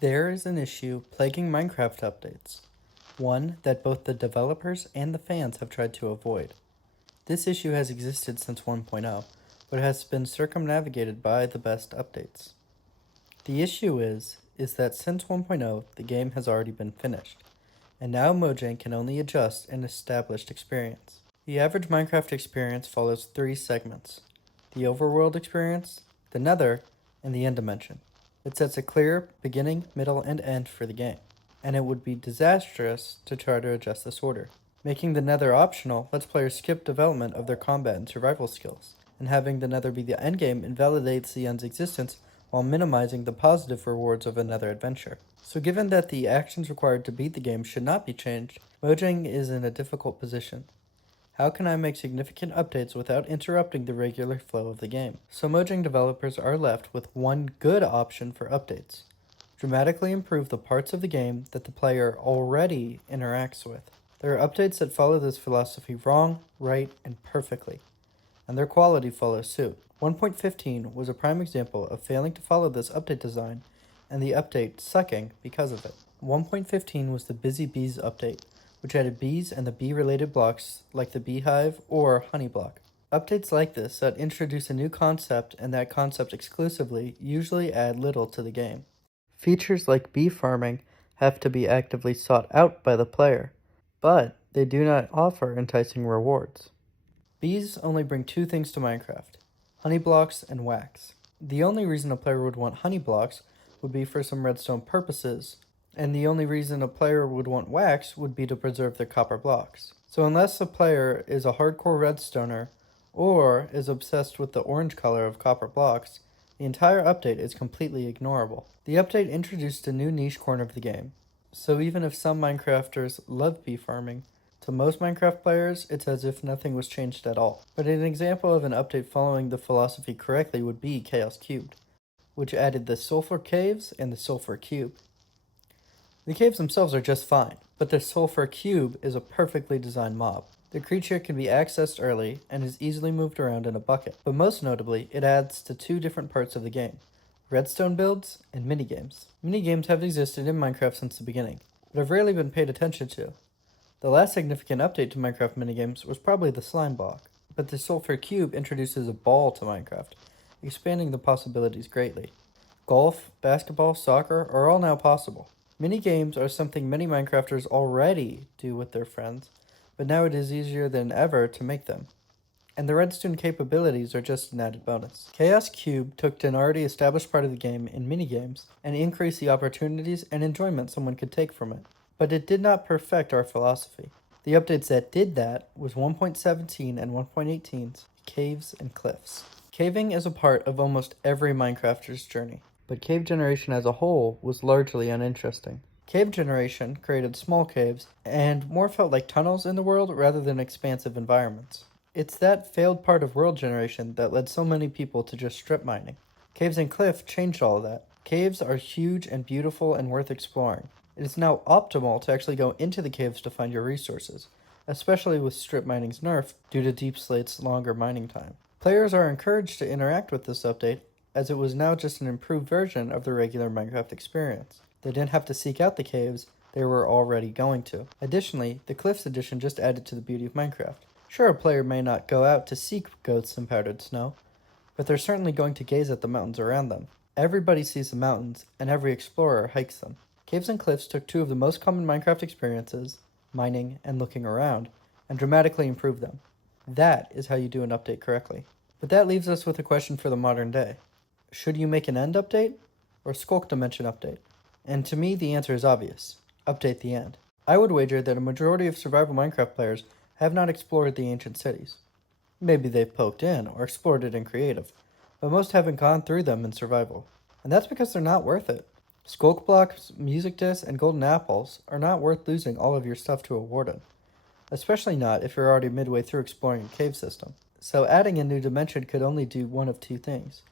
There is an issue plaguing Minecraft updates, one that both the developers and the fans have tried to avoid. This issue has existed since 1.0, but has been circumnavigated by the best updates. The issue is that since 1.0, the game has already been finished, and now Mojang can only adjust an established experience. The average Minecraft experience follows three segments: the Overworld experience, the Nether, and the End Dimension. It sets a clear beginning, middle, and end for the game, and it would be disastrous to try to adjust this order. Making the Nether optional lets players skip development of their combat and survival skills, and having the Nether be the endgame invalidates the End's existence while minimizing the positive rewards of another adventure. So given that the actions required to beat the game should not be changed, Mojang is in a difficult position. How can I make significant updates without interrupting the regular flow of the game? So Mojang developers are left with one good option for updates: dramatically improve the parts of the game that the player already interacts with. There are updates that follow this philosophy wrong, right, and perfectly, and their quality follows suit. 1.15 was a prime example of failing to follow this update design, and the update sucking because of it. 1.15 was the Busy Bees update, which added bees and the bee-related blocks like the beehive or honey block. Updates like this that introduce a new concept and that concept exclusively usually add little to the game. Features like bee farming have to be actively sought out by the player, but they do not offer enticing rewards. Bees only bring two things to Minecraft: honey blocks and wax. The only reason a player would want honey blocks would be for some redstone purposes, and the only reason a player would want wax would be to preserve their copper blocks. So unless a player is a hardcore redstoner or is obsessed with the orange color of copper blocks, the entire update is completely ignorable. The update introduced a new niche corner of the game, so even if some Minecrafters love bee farming, to most Minecraft players, it's as if nothing was changed at all. But an example of an update following the philosophy correctly would be Chaos Cubed, which added the Sulfur Caves and the Sulfur Cube. The caves themselves are just fine, but the Sulfur Cube is a perfectly designed mob. The creature can be accessed early and is easily moved around in a bucket, but most notably, it adds to two different parts of the game: redstone builds and minigames. Minigames have existed in Minecraft since the beginning, but have rarely been paid attention to. The last significant update to Minecraft minigames was probably the slime block, but the Sulfur Cube introduces a ball to Minecraft, expanding the possibilities greatly. Golf, basketball, soccer are all now possible. Minigames are something many Minecrafters already do with their friends, but now it is easier than ever to make them. And the redstone capabilities are just an added bonus. Chaos Cube took an already established part of the game in minigames and increased the opportunities and enjoyment someone could take from it. But it did not perfect our philosophy. The updates that did that was 1.17 and 1.18's Caves and Cliffs. Caving is a part of almost every Minecrafter's journey, but cave generation as a whole was largely uninteresting. Cave generation created small caves and more felt like tunnels in the world rather than expansive environments. It's that failed part of world generation that led so many people to just strip mining. Caves and Cliff changed all of that. Caves are huge and beautiful and worth exploring. It is now optimal to actually go into the caves to find your resources, especially with strip mining's nerf due to Deep Slate's longer mining time. Players are encouraged to interact with this update, as it was now just an improved version of the regular Minecraft experience. They didn't have to seek out the caves they were already going to. Additionally, the Cliffs edition just added to the beauty of Minecraft. Sure, a player may not go out to seek goats and powdered snow, but they're certainly going to gaze at the mountains around them. Everybody sees the mountains, and every explorer hikes them. Caves and Cliffs took two of the most common Minecraft experiences, mining and looking around, and dramatically improved them. That is how you do an update correctly. But that leaves us with a question for the modern day. Should you make an end update or Skulk Dimension update? And to me, the answer is obvious: update the end. I would wager that a majority of survival Minecraft players have not explored the ancient cities. Maybe they've poked in or explored it in creative, but most haven't gone through them in survival. And that's because they're not worth it. Skulk blocks, music discs, and golden apples are not worth losing all of your stuff to a warden, especially not if you're already midway through exploring a cave system. So adding a new dimension could only do one of two things: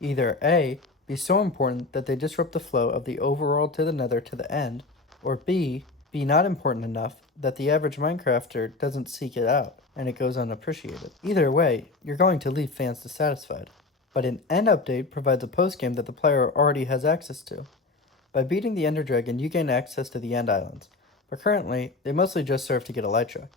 either A, be so important that they disrupt the flow of the overworld to the Nether to the end, or B, be not important enough that the average Minecrafter doesn't seek it out and it goes unappreciated. Either way, you're going to leave fans dissatisfied. But an end update provides a postgame that the player already has access to. By beating the Ender Dragon, you gain access to the End Islands, but currently, they mostly just serve to get Elytra.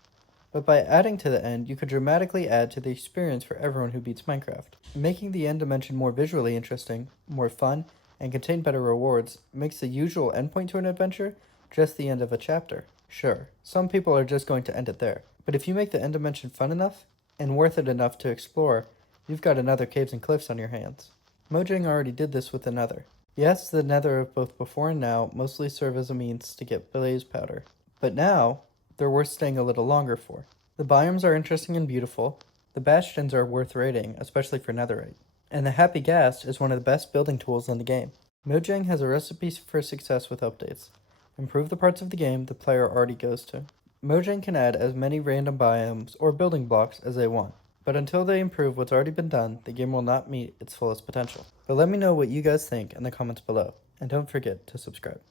But by adding to the End, you could dramatically add to the experience for everyone who beats Minecraft. Making the End dimension more visually interesting, more fun, and contain better rewards makes the usual endpoint to an adventure just the end of a chapter. Sure, some people are just going to end it there, but if you make the End dimension fun enough, and worth it enough to explore, you've got another Caves and Cliffs on your hands. Mojang already did this with the Nether. Yes, the Nether of both before and now mostly serve as a means to get blaze powder, but now, they're worth staying a little longer for. The biomes are interesting and beautiful, the bastions are worth raiding, especially for netherite, and the Happy Ghast is one of the best building tools in the game. Mojang has a recipe for success with updates. Improve the parts of the game the player already goes to. Mojang can add as many random biomes or building blocks as they want, but until they improve what's already been done, the game will not meet its fullest potential. But let me know what you guys think in the comments below, and don't forget to subscribe.